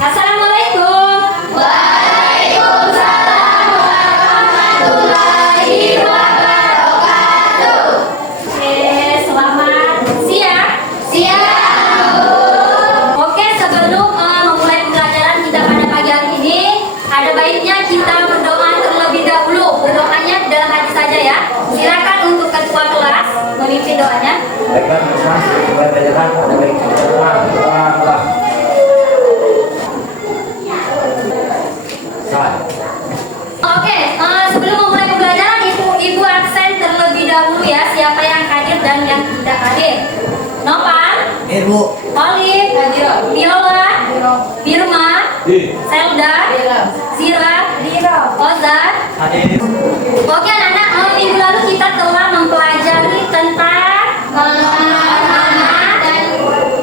Assalamualaikum. Waalaikumsalam warahmatullahi wabarakatuh. Oke, selamat siang. Siang. Oke, sebelum memulai pembelajaran kita pada pagi hari ini, ada baiknya kita berdoa terlebih dahulu. Berdoanya dalam hati saja ya. Silakan untuk ketua kelas memimpin doanya. Baiklah, Mas, pembelajaran ada baik doa. Oke, sebelum memulai pembelajaran, ibu absen terlebih dahulu ya. Siapa yang hadir dan yang tidak hadir. Nopan, Ibu. Olive, Viola, Firma, Selda, Zira, Ozan. Hadir. Oke anak-anak, minggu lalu kita telah mempelajari tentang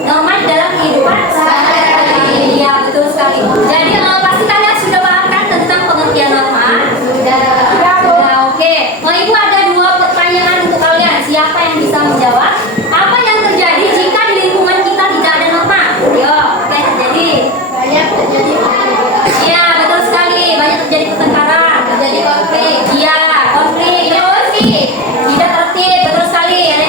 norma dalam kehidupan sehari-hari. Iya, betul sekali. Jadi pasti kalian sudah paham kan tentang pengertian norma? Sudah, oke. Ibu ada dua pertanyaan untuk kalian. Siapa yang bisa menjawab? Apa yang terjadi jika di lingkungan kita tidak ada norma? Yo, apa yang terjadi? Iya, betul sekali. Banyak terjadi pertengkaran, terjadi konflik. Iya, konflik. Terus tidak tertib, betul sekali. Ada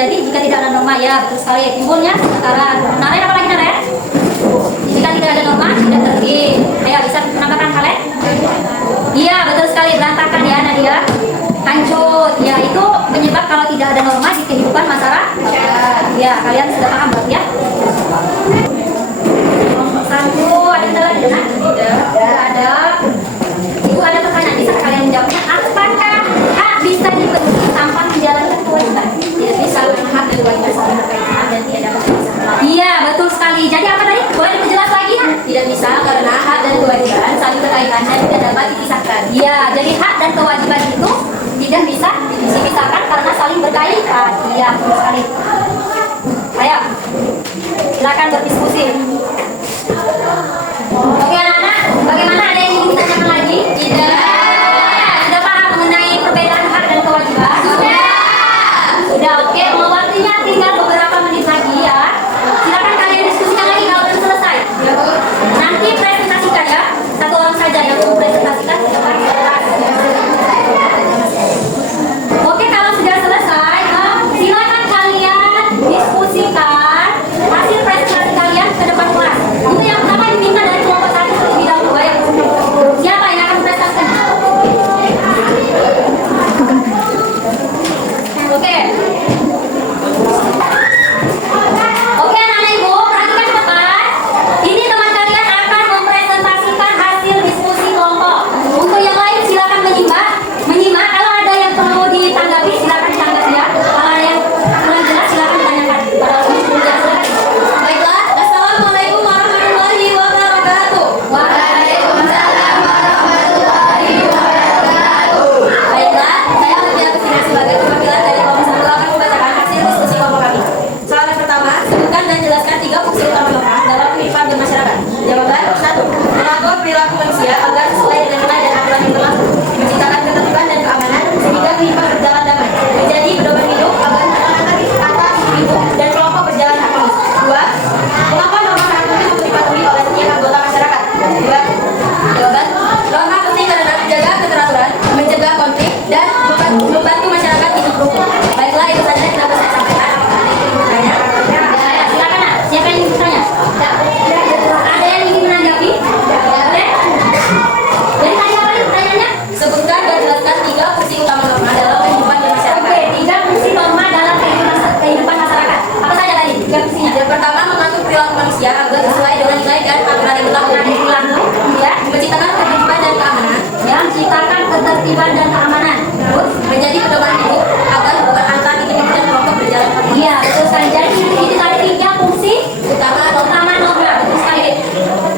Jadi jika tidak ada norma, ya betul sekali. Timbulnya sementara. Naren apa lagi Naren? Jika tidak ada norma, tidak tertib. Ayo bisa menambahkan kalian? Iya betul sekali, berantakan ya Nadia. Hancur. Ya itu penyebab kalau tidak ada norma di kehidupan masyarakat. Ya kalian sudah paham berarti ya? Kelompok 1 ada kendala tidak? Tidak ada. Ibu ada pertanyaan, bisa kalian menjawabnya? Apakah hak bisa dipenuhi tanpa menjalankan kewajiban? Tidak bisa, hak dan kewajiban saling berkaitan dan tidak dapat dipisahkan. Iya betul sekali. Jadi apa tadi? Boleh diperjelas lagi? Tidak bisa karena hak dan kewajiban saling berkaitan dan tidak dapat dipisahkan. Iya, jadi hak dan kewajiban itu tidak bisa dipisahkan karena saling berkaitan. Iya betul sekali. Ayo, silakan berdiskusi. Oke anak-anak, bagaimana, ada yang ingin ditanyakan lagi? Tidak. Sudah paham mengenai perbedaan hak dan kewajiban? Sudah, oke. Mau waktunya tinggal beberapa menit lagi ya. Silakan kalian diskusikan lagi kalau belum selesai. Nanti presentasikan ya. Satu orang saja yang mempresentasikan ke depan kelas. Oke, kalau sudah selesai, silakan kalian diskusikan hasil presentasi kalian ke depan kelas. Itu yang pertama diminta dari kelompok 1 terlebih dahulu. Baik. Siapa yang akan presentasikan? Oke. Oke anak-anak ibu, perhatikan teman. Ini teman kalian akan mempresentasikan hasil diskusi kelompok. Untuk yang lain silakan menyimak. Kalau ada yang perlu ditanggapi silakan ditanggapi ya. Kalau ada yang kurang jelas silakan tanyakan pada orang yang jelas. Baiklah, assalamualaikum warahmatullahi wabarakatuh. Waalaikumsalam warahmatullahi wabarakatuh. Baiklah, saya berpihak ke sini sebagai perwakilan dari kelompok 1 akan membacakan hasil diskusi kelompok kami. Soal yang pertama, sebutkan dan jelaskan 3 fungsi utama norma dalam kehidupan bermasyarakat. Jawaban 1. Mengatur perilaku manusia agar sesuai dengan nilai dan aturan yang berlaku, menciptakan ketertiban dan keamanan sehingga kehidupan berjalan damai, menjadi pedoman hidup agar anak-anak individu dan kelompok berjalan harmonis. 2. Mengapa norma sangat penting untuk dipatuhi oleh setiap anggota masyarakat? Jawaban, norma penting karena menjaga keteraturan, mencegah konflik, dan membantu masyarakat hidup rukun. Baiklah, itu saja yang dapat saya sampaikan. Ada yang ingin bertanya? Silakan nak. Siapa yang ingin bertanya? Ada yang ingin menanggapi? Boleh? Jadi tadi apa nih pertanyaannya? Sebutkan dan jelaskan 3 fungsi utama norma dalam kehidupan bermasyarakat. Oke, 3 fungsi norma dalam kehidupan masyarakat. Apa saja tadi 3 fungsinya? Yang pertama, mengatur perilaku manusia agar sesuai dengan nilai dan aturan yang berlaku. Ya, menciptakan ketertiban dan keamanan. Ya, menciptakan ketertiban dan keamanan. Terus menjadi pedoman hidup agar hubungan antar individu dan kelompok berjalan harmonis. Iya, betul sekali. Jadi ini tadi 3 fungsi utama norma. Betul sekali.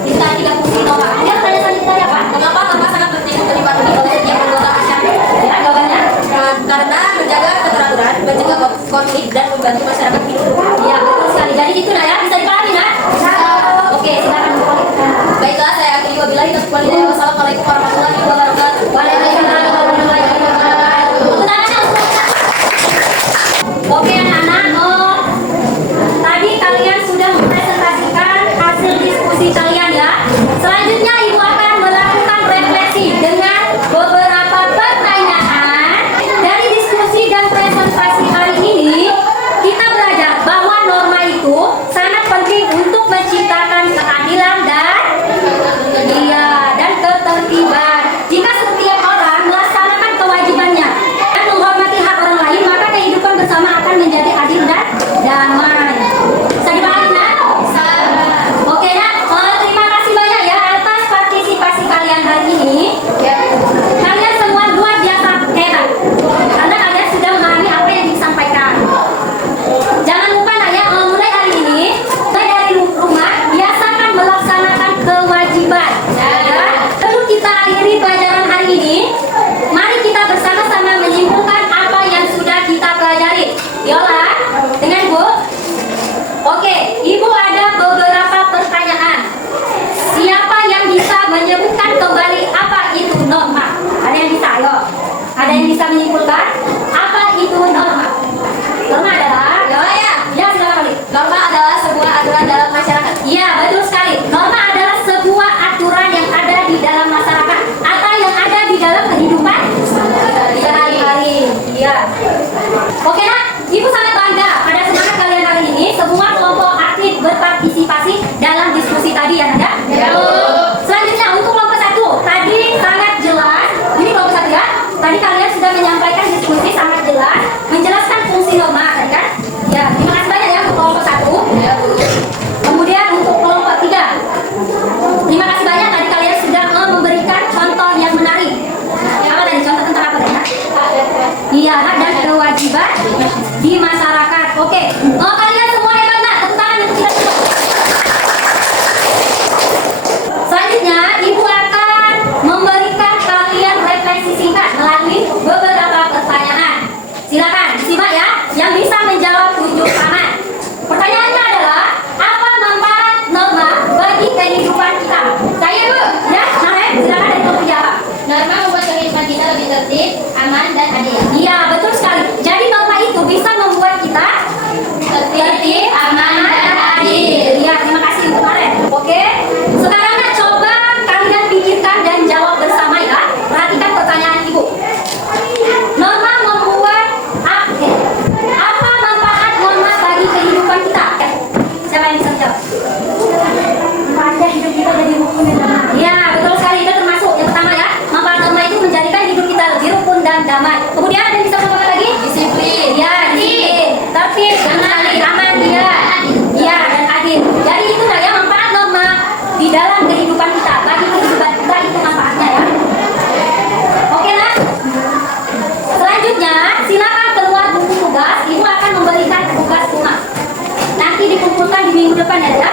Ini tadi 3 fungsi norma. Ada pertanyaan selanjutnya apa? Mengapa norma sangat penting untuk dipatuhi oleh setiap anggota masyarakat? Ya, jawabannya karena menjaga keteraturan, mencegah konflik dan membantu masyarakat hidup. Iya, betul sekali. Jadi itu nah ya, bisa dipahami nah? Oke, silakan kembali. Baiklah, saya akhiri wabillahi taufiq wal hidayah. Wassalamualaikum warahmatullahi wabarakatuh. Waalaikumsalam warahmatullahi wabarakatuh. Oke anak-anak, tadi kalian sudah mempresentasikan hasil diskusi kalian ya. Selanjutnya ibu akan melakukan refleksi dengan beberapa pertanyaan. Dari diskusi dan presentasi hari ini, kita belajar bahwa norma itu sangat penting untuk menciptakan keadilan dan ketertiban. Jika setiap orang melaksanakan kewajibannya dan menghormati hak orang lain, maka kehidupan bersama akan menjadi adil dan damai. Bisa dipahami nak? Bisa. Oke nak. Terima kasih banyak ya atas partisipasi kalian hari ini. Kalian semua luar biasa hebat karena kalian sudah memahami apa yang disampaikan. Jangan lupa nak ya, mulai hari ini, mulai dari rumah biasakan melaksanakan kewajiban. Sebelum kita akhiri pelajaran hari ini, mari kita bersama-sama menyimpulkan apa yang sudah kita pelajari. Yola, dengan Bu. Oke, Ibu ada beberapa pertanyaan. Siapa yang bisa menyebutkan kembali apa itu norma? Ada yang bisa? Ayo. Ada yang bisa menyimpulkan apa itu norma? Norma adalah? Ya, silakan. Norma adalah sebuah aturan dalam masyarakat. Iya, betul sekali. Norma adalah sebuah aturan yang ada di dalam masyarakat atau yang ada di dalam kehidupan sehari-hari. Iya. Oke nak, Ibu sangat norma tadi kan? Ya, terima kasih banyak ya untuk kelompok 1. Kemudian untuk kelompok 3. Terima kasih banyak tadi kalian sudah memberikan contoh yang menarik. Apa tadi contoh tentang apa tadi? Iya, hak dan kewajiban di masyarakat. Oke. Kalian semua hebat nggak? Tepuk tangan untuk kita semua. Selanjutnya, Ibu akan memberikan kalian refleksi singkat melalui beberapa pertanyaan. Silakan disimak ya, yang bisa menjawab 7 paman. Pertanyaannya adalah, apa manfaat norma bagi kehidupan kita? Saya Bu, ya, silakan dari kamu jawab. Norma membuat kehidupan kita lebih tertib, aman, dan adil. Iya, betul sekali. Jadi norma itu bisa membuat kita Tertib, aman, dan adil. Iya, terima kasih untuk kalian. Oke, sekarang coba kalian pikirkan dan jawab bersama ya. Perhatikan pertanyaan Ibu. Norma membuat apa manfaat norma bagi kehidupan kita? Siapa yang bisa jawab? Manfaatnya hidup kita jadi rukun dan damai. Iya, betul sekali. Itu termasuk yang pertama ya. Manfaat norma itu menjadikan hidup kita lebih rukun dan damai. Kemudian ada yang bisa menambahkan lagi? Disiplin. Ya, disiplin, tertib, aman, ya, iya dan adil. Jadi itu ya manfaat norma di dalam kehidupan kita. Bagi kehidupan kita itu manfaatnya ya. Oke lah. Selanjutnya silakan keluar buku tugas. Ibu akan memberikan tugas rumah. Nanti dikumpulkan di minggu depan ya.